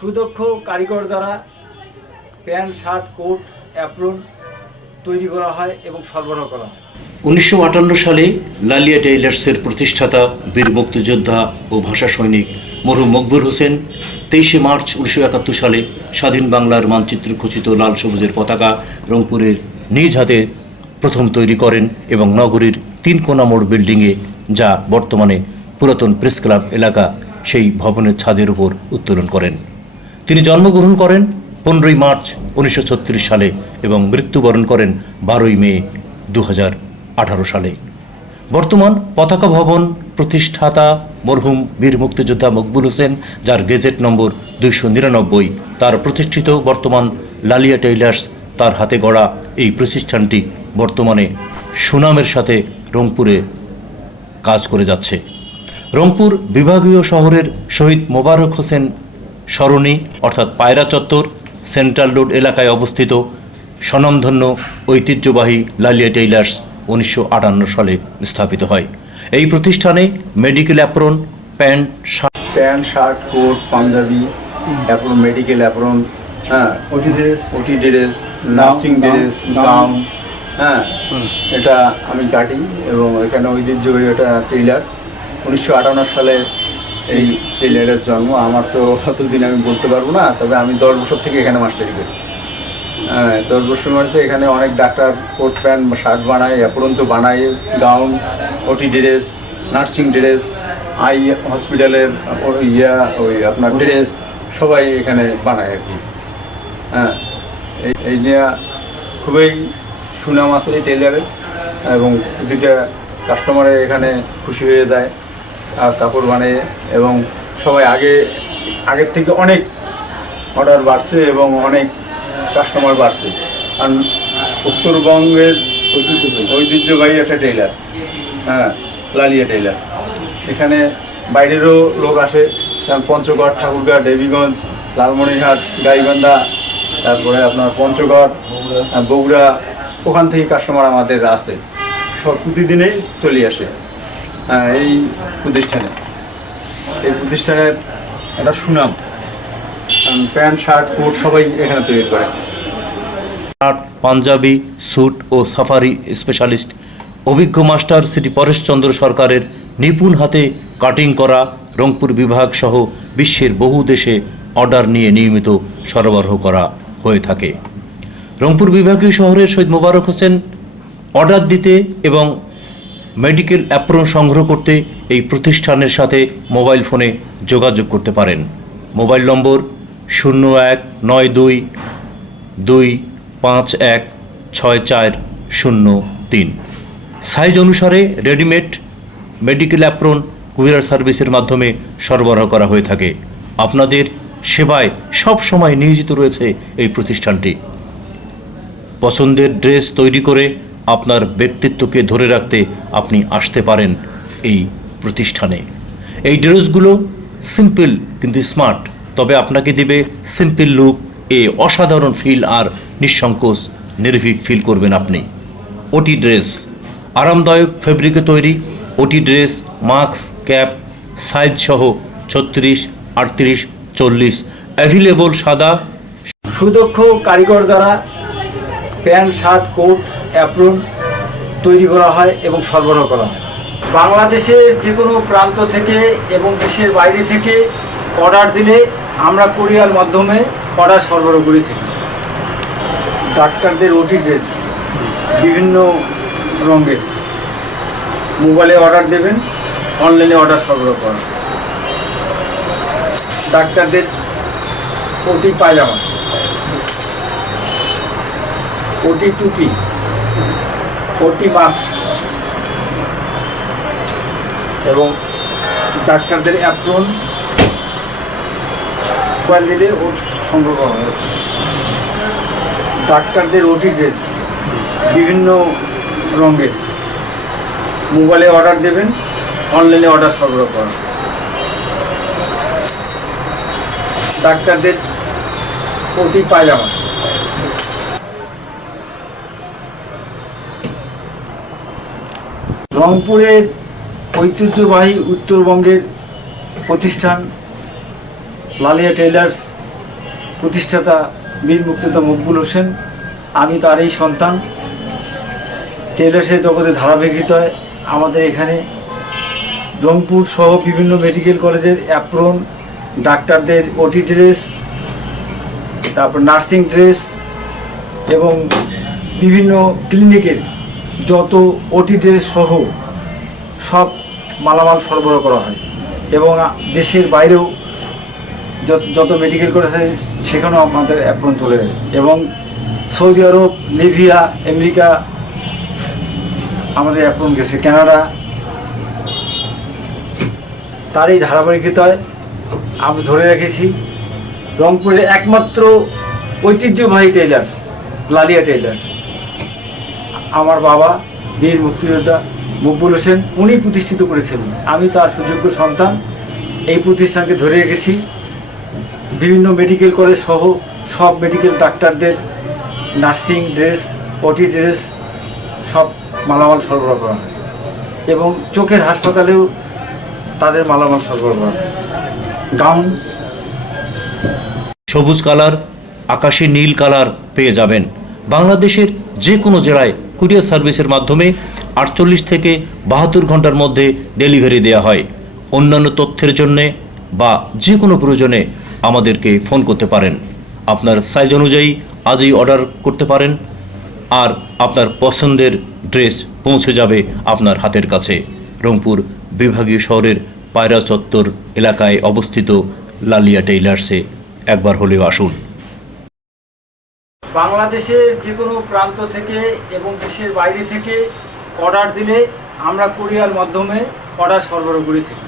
সুদক্ষ কারিগর দ্বারা প্যান্ট, শার্ট, কোট, অ্যাপ্রন তৈরি করা হয় এবং সরবরাহ করা হয়। 1958 সালে লালিয়া টেইলার্সের প্রতিষ্ঠাতা বীর মুক্তিযোদ্ধা ও ভাষা সৈনিক মরহুম মকবুল হোসেন 23শে মার্চ 1971 সালে স্বাধীন বাংলার মানচিত্র খচিত লাল সবুজের পতাকা রংপুরের নিজ হাতে প্রথম তৈরি করেন এবং নগরীর 3 কোনা মোড় বিল্ডিংয়ে, যা বর্তমানে পুরাতন প্রেস ক্লাব এলাকা, সেই ভবনের ছাদের উপর উত্তোলন করেন। তিনি জন্মগ্রহণ করেন 15ই মার্চ 1936 সালে এবং মৃত্যুবরণ করেন 12ই মে 2018 সালে। বর্তমান পতাকা ভবন প্রতিষ্ঠাতা মরহুম বীর মুক্তিযোদ্ধা মকবুল হোসেন, যার গেজেট নম্বর 299, তার প্রতিষ্ঠিত বর্তমান লালিয়া টেইলার্স, তার হাতে গড়া এই প্রতিষ্ঠানটি বর্তমানে সুনামের সাথে রংপুরে কাজ করে যাচ্ছে। রংপুর বিভাগীয় শহরের শহীদ মোবারক হোসেন সরণি অর্থাৎ পায়রা চত্বর সেন্ট্রাল রোড এলাকায় অবস্থিত স্বনামধন্য ঐতিহ্যবাহী লালিয়া টেইলার্স 1958 সালে স্থাপিত হয়। এই প্রতিষ্ঠানে medical apron, pant, shirt, coat, পাঞ্জাবি, অ্যাপ্রন, মেডিকেল অ্যাপ্রন, হ্যাঁ, OT dress, nursing dress, gown, হ্যাঁ, এটা আমি কাটি এবং এখানে ঐতিহ্যবাহী এটা টেইলার। 1958 সালে এই টেইলারের জন্ম। আমার তো অতদিন আমি বলতে পারবো না, তবে আমি 10 বছর থেকে এখানে মাস্টারি করি। 10 বছর মধ্যে এখানে অনেক ডাক্তার কোট, প্যান্ট, শার্ট বানায়, অ্যাপ্রন তো বানায়, গাউন, ওটি ড্রেস, নার্সিং ড্রেস, আই হসপিটালের ওই আপনার ড্রেস সবাই এখানে বানায় আর কি। হ্যাঁ, এই নিয়ে খুবই সুনাম আছে এই টেইলারের এবং প্রতিটা কাস্টমারে এখানে খুশি হয়ে যায় আর কাপড় বানিয়ে, এবং সবাই আগের থেকে অনেক অর্ডার বাড়ছে এবং অনেক কাস্টমার বাড়ছে। কারণ উত্তরবঙ্গের ঐতিহ্যবাহী একটা টেইলার, হ্যাঁ, লালিয়া টেইলার। এখানে বাইরেরও লোক আসে, যেমন পঞ্চগড়, ঠাকুরগাঁ, দেবীগঞ্জ, লালমনিরহাট, গাইবান্ধা, তারপরে আপনার পঞ্চগড়, বগুড়া, ওখান থেকে কাস্টমার আমাদের আসে, সব প্রতিদিনেই চলে আসে এই প্রতিষ্ঠানের একটা সুনাম। প্যান্ট, শার্ট, কোট সবাই এখানে তৈরি করে। শার্ট, পাঞ্জাবি, স্যুট ও সাফারি স্পেশালিস্ট অভিজ্ঞ মাস্টার শ্রী পরেশচন্দ্র সরকারের নিপুণ হাতে কাটিং করা রংপুর বিভাগ সহ বিশ্বের বহু দেশে অর্ডার নিয়ে নিয়মিত সরবরাহ করা হয়ে থাকে। রংপুর বিভাগীয় শহরের শহীদ মোবারক হোসেন অর্ডার দিতে এবং মেডিকেল অ্যাপ্রন সংগ্রহ করতে এই প্রতিষ্ঠানের সাথে মোবাইল ফোনে যোগাযোগ করতে পারেন। মোবাইল নম্বর 019225164003। সাইজ অনুসারে রেডিমেড মেডিকেল অ্যাপ্রন কুরিয়ার সার্ভিসের মাধ্যমে সরবরাহ করা হয়ে থাকে। আপনাদের সেবায় সব সময় নিয়োজিত রয়েছে এই প্রতিষ্ঠানটি। পছন্দের ড্রেস তৈরি করে আপনার ব্যক্তিত্বকে ধরে রাখতে আপনি আসতে পারেন এই প্রতিষ্ঠানে। এই ড্রেসগুলো সিম্পল কিন্তু স্মার্ট, তবে আপনাকে দিবে সিম্পল লুক, অসাধারণ ফিল আর নিঃসংকোচ নির্ভীক ফিল করবেন আপনি। ওটি ড্রেস আরামদায়ক ফেব্রিকে তৈরি ওটি ড্রেস, মাস্ক, ক্যাপ সাইজ সহ 36, 38, 40 অ্যাভেলেবল সাদা। সুদক্ষ কারিগর দ্বারা প্যান্ট, শার্ট, কোট, অ্যাপ্রন তৈরি করা হয় এবং সরবরাহ করা হয়। বাংলাদেশের যে কোনো প্রান্ত থেকে এবং দেশের বাইরে থেকে অর্ডার দিলে আমরা কুরিয়ার মাধ্যমে অর্ডার সরবরাহ করে থাকি। ডাক্তারদের ওটি ড্রেস বিভিন্ন রঙের, মোবাইলে অর্ডার দেবেন, অনলাইনে অর্ডার সরবরাহ করা। ডাক্তারদের ওটি পায়জামা, ওটি টুপি, ওটি মাস্ক এবং ডাক্তারদের অ্যাপ্রন মোবাইল দিলে ও সংগ্রহ করা হয়। ডাক্তারদের ওটি ড্রেস বিভিন্ন রঙের, মোবাইলে অর্ডার দেবেন, অনলাইনে অর্ডার সরবরাহ করা। ডাক্তারদের ওটি পায়জামা, রংপুরের ঐতিহ্যবাহী উত্তরবঙ্গের প্রতিষ্ঠান লালিয়া টেইলার্স প্রতিষ্ঠাতা বীর মুক্তিযোদ্ধা মকবুল হোসেন। আমি তারই সন্তান। টেইলার্সের জগতে ধারাবাহিকতায় আমাদের এখানে রংপুর সহ বিভিন্ন মেডিকেল কলেজের অ্যাপ্রন, ডাক্তারদের ওটি ড্রেস, তারপর নার্সিং ড্রেস এবং বিভিন্ন ক্লিনিকের যত ওটি ড্রেস সহ সব মালামাল সরবরাহ করা হয় এবং দেশের বাইরেও যত মেডিকেল কলেজ আছে সেখানেও আমাদের অ্যাপ্রন চলে যায় এবং সৌদি আরব, লিবিয়া, আমেরিকা আমাদের অ্যাপ্রন গেছে, কানাডা। তার এই ধারাবাহিকতায় আমি ধরে রেখেছি রংপুরের একমাত্র ঐতিহ্যবাহী টেইলার্স লালিয়া টেইলার্স। আমার বাবা বীর মুক্তিযোদ্ধা মকবুল হোসেন উনি প্রতিষ্ঠিত করেছিলেন। আমি তার সুযোগ্য সন্তান। এই প্রতিষ্ঠানকে ধরে রেখেছি। বিভিন্ন মেডিকেল কলেজ সহ সব মেডিকেল ডাক্তারদের নার্সিং ড্রেস, ওটি ড্রেস সব মালামাল সরবরাহ করা হয় এবং চোখের হাসপাতালেও তাদের মালামাল সরবরাহ করা হয়। গাউন সবুজ কালার, আকাশি নীল কালার পেয়ে যাবেন। বাংলাদেশের যে কোনো জেলায় কুরিয়ার সার্ভিসের মাধ্যমে 48 থেকে 72 ঘন্টার মধ্যে ডেলিভারি দেওয়া হয়। অন্যান্য তথ্যের জন্যে বা যে কোনো প্রয়োজনে আমাদেরকে ফোন করতে পারেন। আপনার সাইজ অনুযায়ী আজই অর্ডার করতে পারেন আর আপনার পছন্দের ড্রেস পৌঁছে যাবে আপনার হাতের কাছে। রংপুর বিভাগীয় শহরের পায়রা চত্বর এলাকায় অবস্থিত লালিয়া টেইলার্সে একবার হলেও আসুন। বাংলাদেশের যে কোনো প্রান্ত থেকে এবং দেশের বাইরে থেকে অর্ডার দিলে আমরা কুরিয়ার মাধ্যমে অর্ডার সরবরাহ করে থাকি।